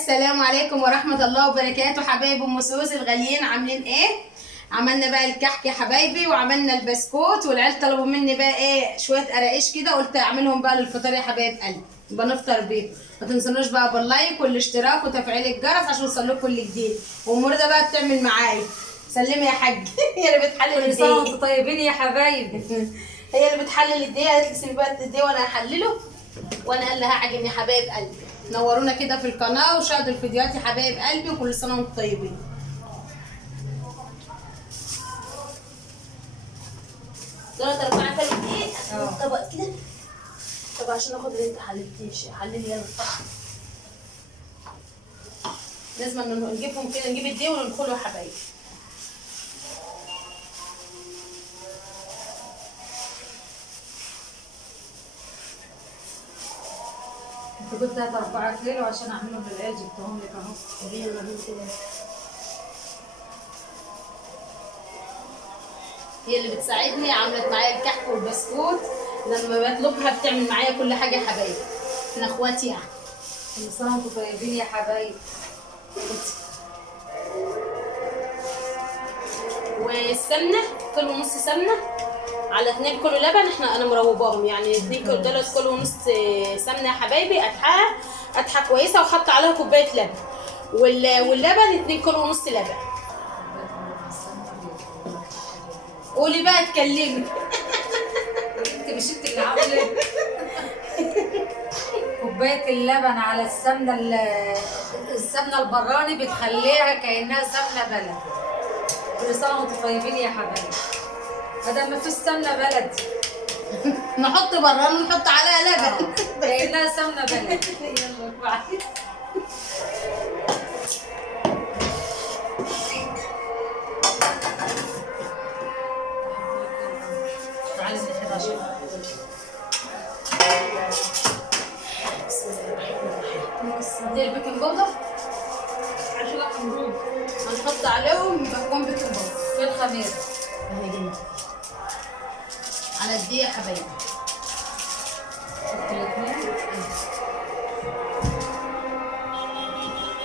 السلام عليكم ورحمة الله وبركاته. حبايب ام سوسي الغاليين، عاملين ايه؟ عملنا بقى الكحك يا حبايبي، وعملنا البسكوت، والعيال طلبوا مني بقى ايه شوية قراقيش كده، قلت اعملهم بقى للفطار يا حبايب قلبي، بنفطر بيهم. ما تنسونوش بقى باللايك والاشتراك وتفعيل الجرس عشان يوصلكوا كل جديد. ومرده بقى بتعمل معايا. سلمي يا حاج. هي اللي بتحلل كل سنه وانتم الدقيق. طيبين يا حبايبي. هي اللي بتحلل الدقيق، قالت لي سيبي بقى الدقيق وانا هحلله، وانا قال لها هعجن يا حبايب قلبي. نورونا كده في القناه وشاهدوا الفيديوهات يا حبايب قلبي، وكل سنه وانتم طيبين. دول 4 كيلو دقيق طبق كده. طب عشان اخد اللي انت حللتيش، حللي يلا. لازم نجيبهم كده، نجيب الدقيق وننخله يا حبايبي. انت قلت هات 4 كيلو عشان اعملهم للعيال، جبتهم لك اهو. يلا بينا كده. هي اللي بتساعدني، عملت معايا الكحك والبسكوت، لما بطلبها بتعمل معايا كل حاجه يا حبايبي، احنا اخواتي يعني. كل سنه وانتم طيبين يا حبايبي. والسمنه كيلو ونص سمنه على 2 كيلو لبن، انا مروباهم يعني 2 كيلو 3 كيلو ونص سمنه يا حبايبي، قدحه كويسه، وحط عليها كوبايه لبن، واللبن 2 كيلو ونص لبن. قولي بقى اتكلمي. انت مش انت اللي عامله كوبايه اللبن على السمنه البراني، بتخليها كانها سمنه بلدي. كل سنه وانتم طيبين يا حبايبي. بدل ما فيش سمنه بلدي نحط بران ونحط عليها لبن. كانها سمنه بلدي. يلا بعد. تعالي من 11. بسم الله الرحمن الرحيم. دي البيكنج باودر 10 حبوب، هنحط عليهم باكوان بيكنج باودر في الخميره اهي جنبي على الدقيق يا حبايبي. حط الاثنين.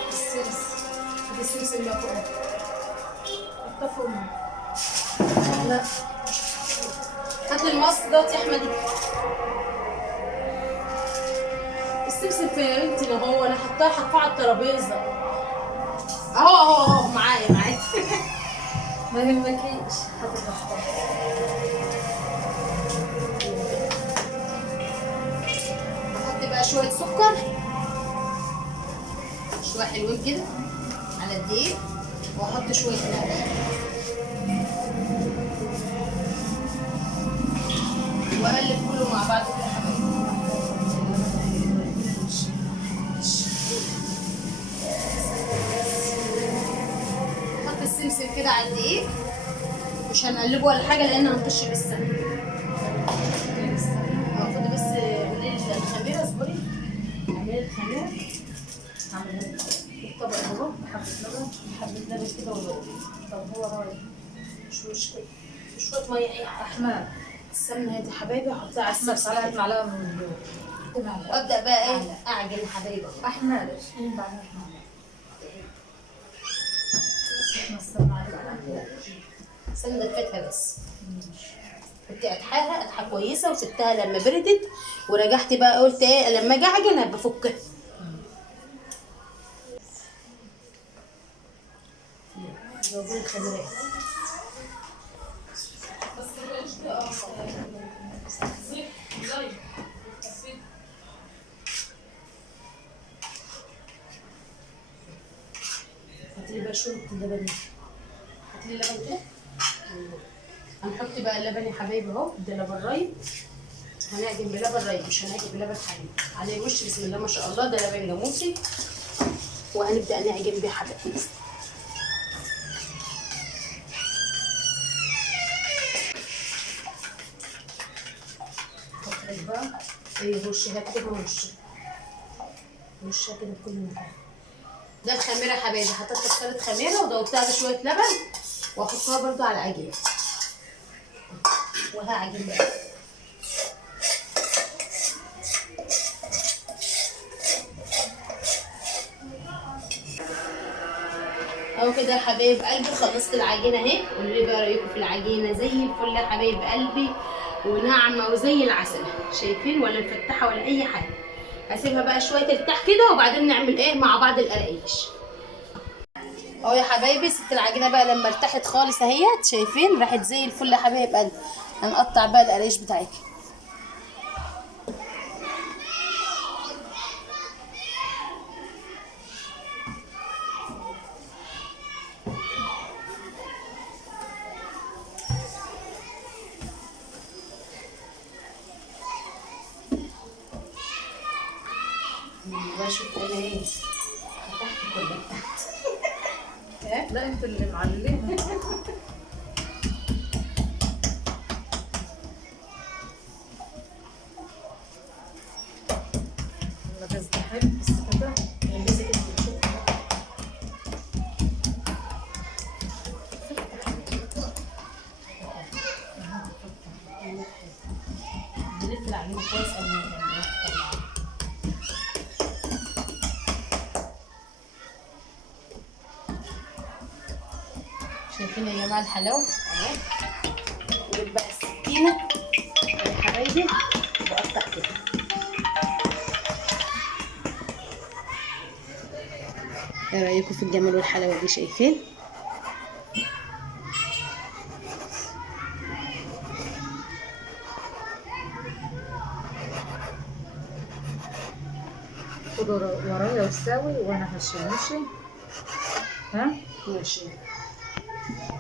السمسم، دي السمسم اللي فوق، حطها فوق. لا هات لي المقص دوت يا احمدي. السمسم فين يا بنتي؟ اللي هو انا حطاه على الترابيزه اهو معايا. ما يهمكيش، حط البسطة. احط بقى شويه سكر، شويه حلوين كده على الدقيق، واحط شويه ملح، واقلب كله مع بعض كده يا حبايبي. احط السمسم كده على الدقيق، مش هنقلبه ولا حاجه لان هنخش بالسمنه. خدي بس قولي لي الخميره، اصبري اعملي الخميره. هعمل الطبق اهو، حبه لبن كده ولو. طب هو رايح مش مشكله، شويه ميه اي حاجه. احمد السمنه دي حبايبي احطها على احمد السمسم ثلاث كده. معلقة من الدول. وابدا بقى ايه اعجن يا حبايبي. احمد السمنه دفيتها بس، كنت قدحاها كويسه وسبتها لما بردت، ورجعت بقى قلت ايه لما اجي اعجن ابقى افكها. زودي الخميره. هاتلي بقى شويه اللبن، هاتلي اللبن كده. هنحط بقى اللبن يا حبايبي اهو، ده لبن رايب، هنعجن بلبن رايب مش هنعجن بلبن حليب. عليه الوش بسم الله ما شاء الله، ده لبن جاموسي، وهنبدا نعجن بيه حبايبي. حط بقى ايه وشها كده، وشها كده في كل مكان. ده الخميره يا حبايبي، حطيت كسرت خميره ودوبتها بشويه لبن، واحطها برضو على العجين وهعجن بقى. اهو كده يا حبايب قلبي خلصت العجينه اهي. قولوا لي بقى رايكم في العجينه. زي الفل يا حبايب قلبي وناعمه وزي العسل، شايفين؟ ولا مفتحه ولا اي حاجه. هسيبها بقى شويه ترتاح كده وبعدين نعمل ايه مع بعض القراقيش. اهو يا حبايبي ست العجينه بقى لما ارتاحت خالص اهيت، شايفين؟ راحت زي الفل يا حبايب قلبي. هنقطع بقى القراقيش بتاعتها. بشوف انا ايه فتحت كلها تحت. لا انت اللي معلمه. ما تزدحمش بس كده. نلف العجينه كويس قبل ما نطلعها. شايفين يا جماعه الحلاوه اهي. نجيب بقى السكينه يا حبايبي وبقطع كده. ايه رايكم في الجمال والحلاوه دي؟ شايفين؟ خدوا ورايا وساوي وانا ماشي. ها ماشي.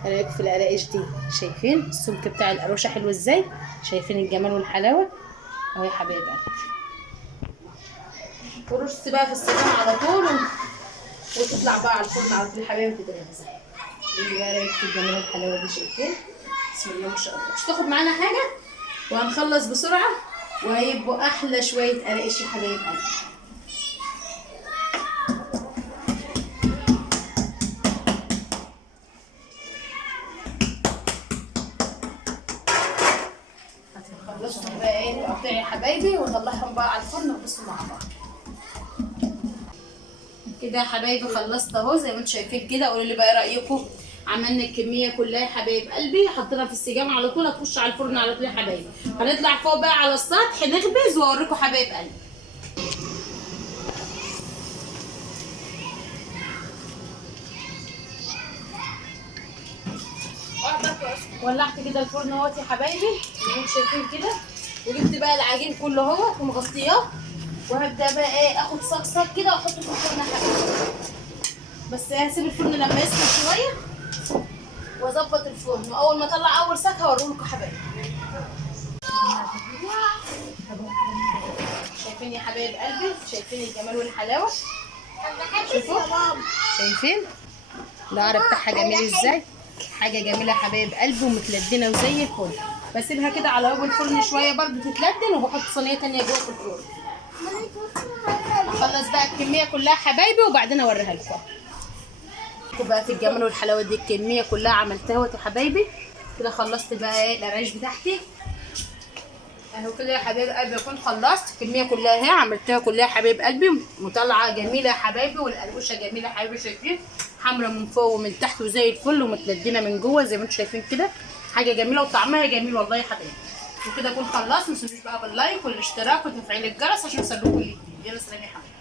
ايه رايكم في القراقيش دي؟ شايفين السمك بتاع القروشه حلو ازاي؟ شايفين الجمال والحلاوه اهو يا حبايب قلبي. ورش بقى في الصيام على طول وتطلع بقى على الفرن على طول يا حبايبي تتغذى. اللي بقى رايك في الجمال والحلاوه دي؟ شايفين؟ بسم الله ما شاء الله. مش تاخد معانا حاجه وهنخلص بسرعه وهيبقوا احلى شويه قراقيش يا حبايب قلبي. خلصت بقى ايه القطع يا حبايبي ونطلعهم بقى على الفرن ونبصوا مع بعض. كده يا حبايبي خلصت اهو زي ما انتم شايفين كده. قولوا لي بقى ايه رايكم. عملنا الكميه كلها يا حبايب قلبي، حطينا في السجام على طول هتخش على الفرن على طول يا حبايبي. هنطلع فوق بقى على السطح نخبز واوريكم حبايب قلبي. ولعت كده الفرن اهوت يا حبايبي زي ما انتم شايفين كده. وجبت بقى العجين كله اهوت ومغطياه. وهبدا بقى ايه اخد صاج كده واحطه في الفرن يا حبايبي. بس هسيب الفرن لما يسخن شويه واظبط الفرن. واول ما اطلع اول صاج هوريهولكم يا حبايبي. شايفين يا حبايب قلبي؟ شايفين الجمال والحلاوه؟ شوفوا شايفين القعر بتاعها جميل ازاي؟ حاجه جميله يا حبايب قلبي ومتلدنه وزي الفل. بسيبها كده على اول الفرن شويه برده تتلدن وبحط صينيه ثانيه جوه في الفرن. اخلص بقى الكميه كلها يا حبايبي وبعدين اوريها لكم. بقى في الجمال والحلاوه دي الكميه كلها عملتها اهوت يا حبايبي. كده خلصت بقى ايه القراقيش بتاعتي اهو كده يا حبايب قلبي. اكون خلصت الكميه كلها اهي عملتها كلها يا حبايب قلبي. مطلعه جميله يا حبايبي والقرقوشه جميله يا حبايبي. شايفين حمرا من فوق ومن تحت وزي الفل ومتلدنه من جوه زي ما انتم شايفين كده. حاجه جميله وطعمها جميل والله يا حبايبي. وكده اكون خلصت. ما تنسوش بقى باللايك والاشتراك وتفعيل الجرس عشان يوصلكوا كل جديد. يلا سلام يا حبايبي.